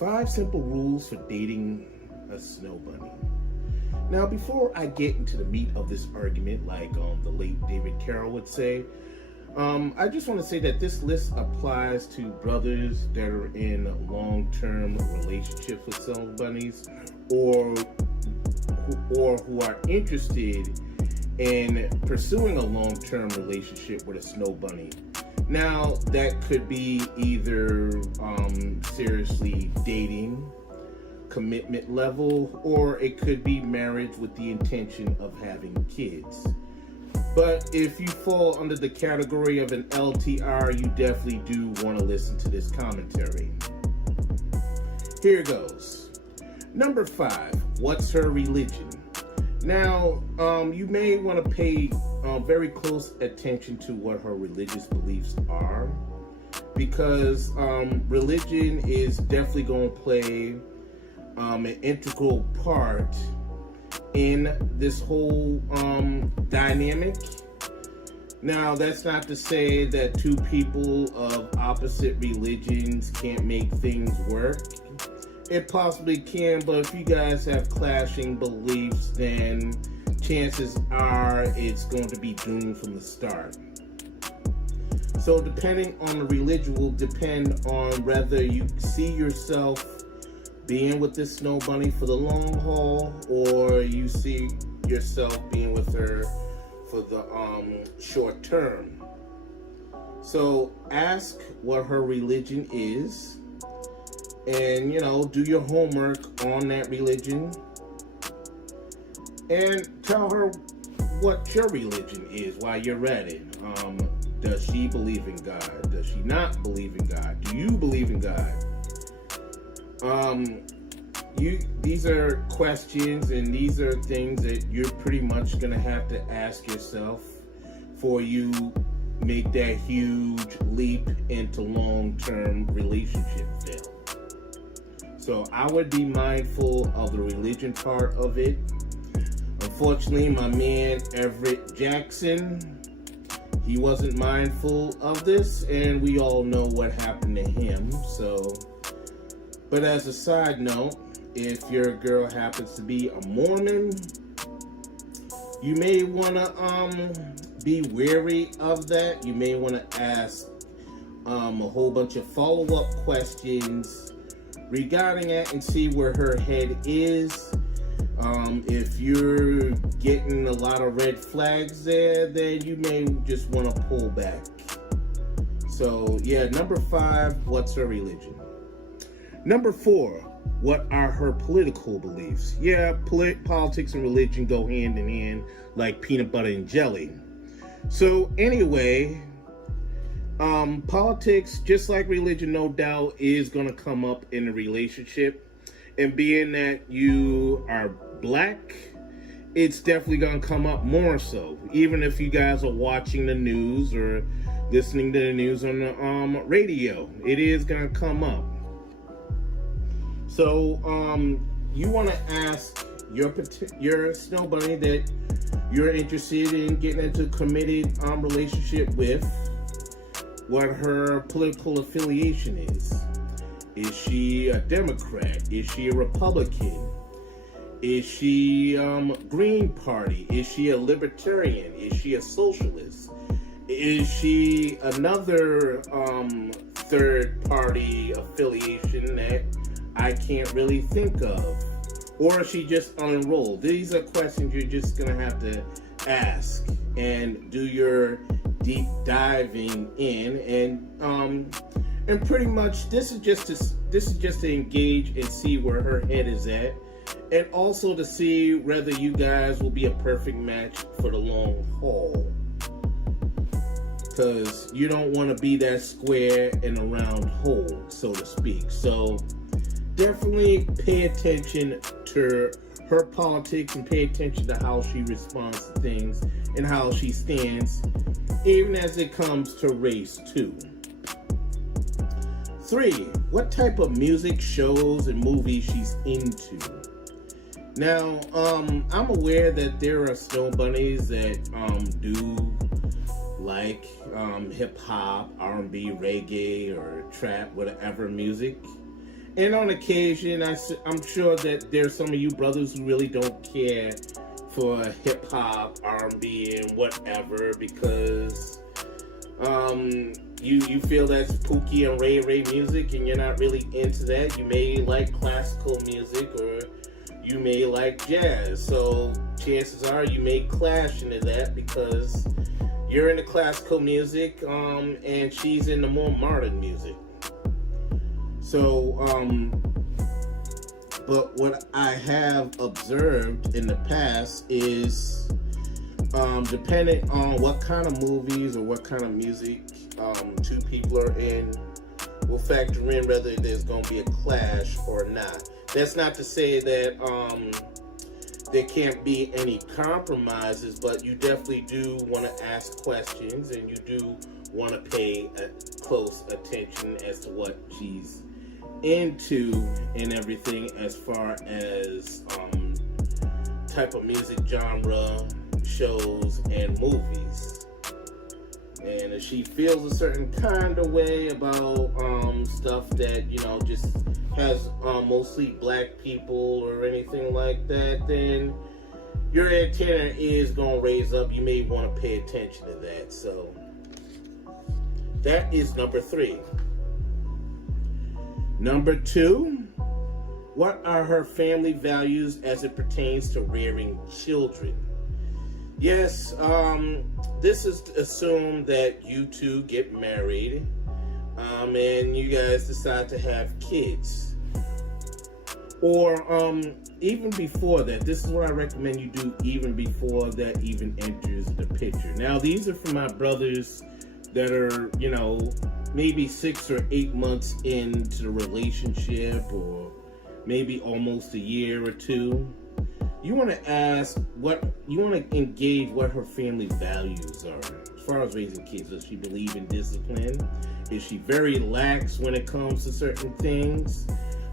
5 simple rules for dating a snow bunny. Now, before I get into the meat of this argument, like the late David Carroll would say, I just want to say that this list applies to brothers that are in long-term relationships with snow bunnies, or who are interested in pursuing a long-term relationship with a snow bunny. Now, that could be either seriously dating, commitment level, or it could be marriage with the intention of having kids. But if you fall under the category of an LTR, you definitely do want to listen to this commentary. Here goes. Number 5, what's her religion? Now, you may want to pay very close attention to what her religious beliefs are, because religion is definitely going to play an integral part in this whole dynamic. Now, that's not to say that two people of opposite religions can't make things work. It possibly can, but if you guys have clashing beliefs, then chances are it's going to be doomed from the start. So depending on the religion will depend on whether you see yourself being with this snow bunny for the long haul, or you see yourself being with her for the short term. So ask what her religion is, and do your homework on that religion, and tell her what your religion is while you're at it. Does she believe in God? Does she not believe in God? Do you believe in God? These are questions, and these are things that you're pretty much gonna have to ask yourself before you make that huge leap into long-term relationship fail. So I would be mindful of the religion part of it. Unfortunately, my man Everett Jackson, he wasn't mindful of this, and we all know what happened to him. But as a side note, if your girl happens to be a Mormon, you may want to be wary of that. You may want to ask a whole bunch of follow-up questions regarding it and see where her head is. If you're getting a lot of red flags there, then you may just want to pull back. So yeah, number 5, what's her religion? Number 4, what are her political beliefs? Yeah, politics and religion go hand in hand like peanut butter and jelly. So anyway, politics, just like religion, no doubt, is going to come up in a relationship. And being that you are black, it's definitely going to come up more so. Even if you guys are watching the news or listening to the news on the radio, it is going to come up. So you want to ask your snow bunny that you're interested in getting into a committed relationship with what her political affiliation is. Is she a Democrat? Is she a Republican? Is she Green Party? Is she a Libertarian? Is she a socialist? Is she another third party affiliation that I can't really think of? Or is she just unenrolled? These are questions you're just gonna have to ask and do your deep diving in, and pretty much this is just to engage and see where her head is at, and also to see whether you guys will be a perfect match for the long haul. Because you don't want to be that square in a round hole, so to speak. So definitely pay attention to her politics and pay attention to how she responds to things and how she stands, even as it comes to race too. 3, what type of music, shows, and movies she's into. Now, I'm aware that there are snow bunnies that do like hip hop, R&B, reggae, or trap, whatever music. And on occasion, I'm sure that there's some of you brothers who really don't care for hip hop, R&B, and whatever because you feel that's Pookie and Ray Ray music, and you're not really into that. You may like classical music, or you may like jazz. So chances are you may clash into that because you're into classical music, and she's into more modern music. So, but what I have observed in the past is, depending on what kind of movies or what kind of music two people are in, will factor in whether there's going to be a clash or not. That's not to say that there can't be any compromises, but you definitely do want to ask questions, and you do want to pay close attention as to what she's into and everything, as far as type of music, genre, shows, and movies. And if she feels a certain kind of way about stuff that, just has mostly black people or anything like that, then your antenna is going to raise up. You may want to pay attention to that. So that is number 3. Number 2, what are her family values as it pertains to rearing children? Yes, this is assumed that you two get married, and you guys decide to have kids. Or even before that. This is what I recommend you do even before that even enters the picture. Now, these are for my brothers that are, maybe 6 or 8 months into the relationship, or maybe almost a year or 2. You want to engage what her family values are as far as raising kids. Does she believe in discipline? Is she very lax when it comes to certain things?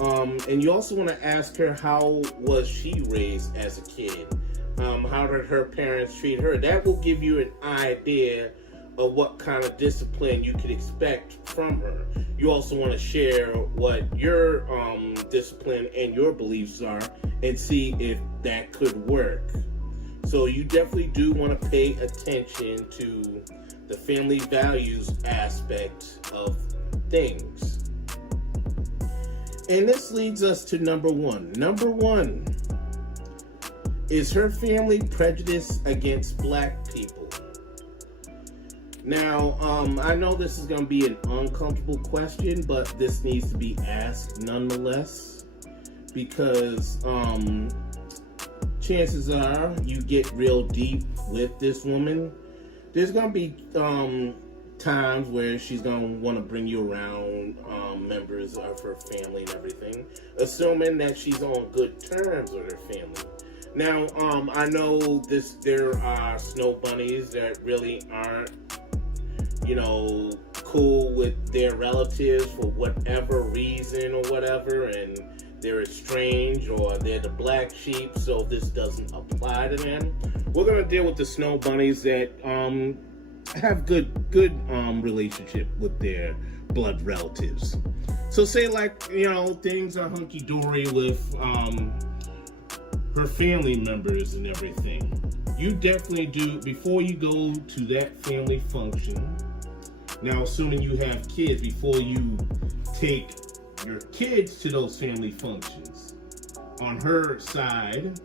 And you also want to ask her, how was she raised as a kid? How did her parents treat her? That will give you an idea of what kind of discipline you could expect from her. You also want to share what your discipline and your beliefs are, and see if that could work. So you definitely do want to pay attention to the family values aspect of things. And this leads us to number 1. Number 1, is her family prejudiced against black people? Now, I know this is going to be an uncomfortable question, but this needs to be asked nonetheless, because chances are you get real deep with this woman. There's going to be times where she's going to want to bring you around members of her family and everything, assuming that she's on good terms with her family. Now, I know there are Snowbunnies that really aren't, cool with their relatives for whatever reason or whatever, and they're estranged, or they're the black sheep, so this doesn't apply to them. We're going to deal with the Snowbunnies that have good relationship with their blood relatives. So say things are hunky-dory with her family members and everything. You definitely do, before you go to that family function, now assuming you have kids, before you take your kids to those family functions, on her side,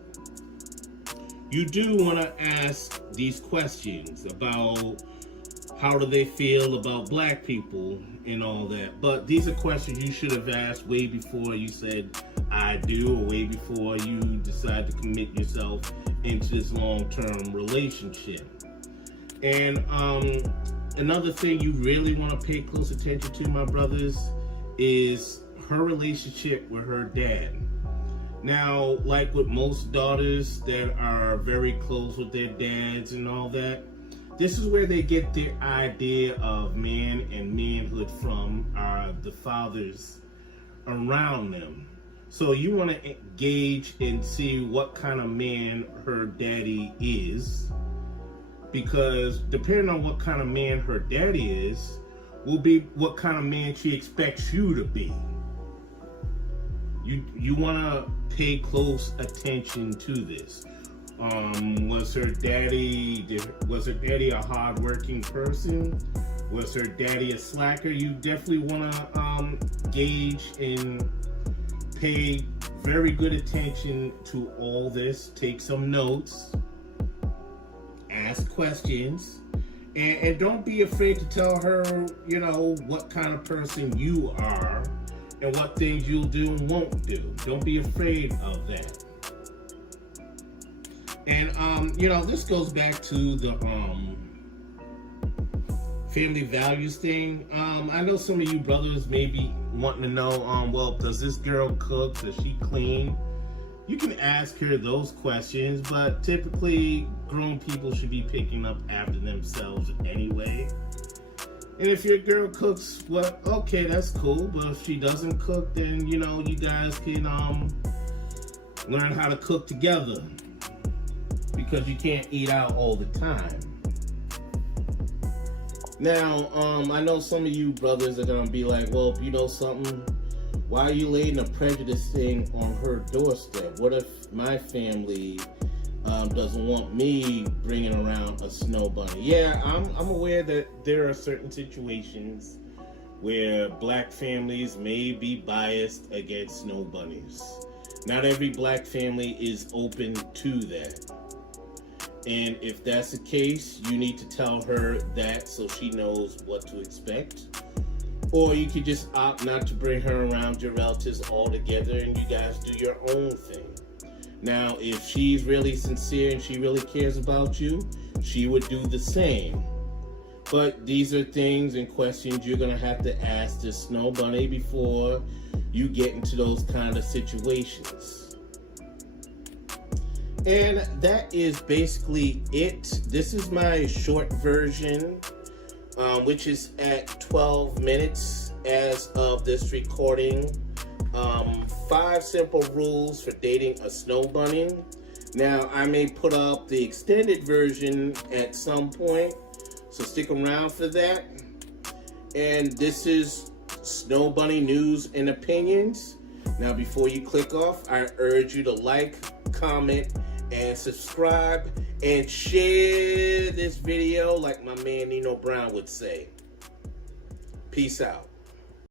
you do want to ask these questions about how do they feel about black people and all that. But these are questions you should have asked way before you said I do, or way before you decide to commit yourself into this long-term relationship. And another thing you really want to pay close attention to, my brothers, is her relationship with her dad. Now, like with most daughters that are very close with their dads and all that, this is where they get their idea of man and manhood from, are the fathers around them. So you want to gauge and see what kind of man her daddy is, because depending on what kind of man her daddy is, will be what kind of man she expects you to be. You want to pay close attention to this. Was her daddy a hardworking person? Was her daddy a slacker? You definitely want to gauge and pay very good attention to all this. Take some notes, ask questions, and don't be afraid to tell her, what kind of person you are and what things you'll do and won't do. Don't be afraid of that. And this goes back to the family values thing. I know some of you brothers may be wanting to know, well, does this girl cook? Does she clean? You can ask her those questions, but typically grown people should be picking up after themselves anyway. And if your girl cooks, well, okay, that's cool. But if she doesn't cook, then you guys can learn how to cook together, because you can't eat out all the time. Now, I know some of you brothers are gonna be like, well, you know something? Why are you laying a prejudice thing on her doorstep? What if my family doesn't want me bringing around a snow bunny? Yeah, I'm aware that there are certain situations where black families may be biased against snow bunnies. Not every black family is open to that. And if that's the case, you need to tell her that so she knows what to expect. Or you could just opt not to bring her around your relatives altogether and you guys do your own thing. Now, if she's really sincere and she really cares about you, she would do the same. But these are things and questions you're going to have to ask this snow bunny before you get into those kind of situations. And that is basically it. This is my short version, which is at 12 minutes as of this recording. 5 simple rules for dating a snow bunny. Now, I may put up the extended version at some point, so stick around for that. And this is Snow Bunny News and Opinions. Now, before you click off, I urge you to like, comment, and subscribe, and share this video like my man Nino Brown would say. Peace out.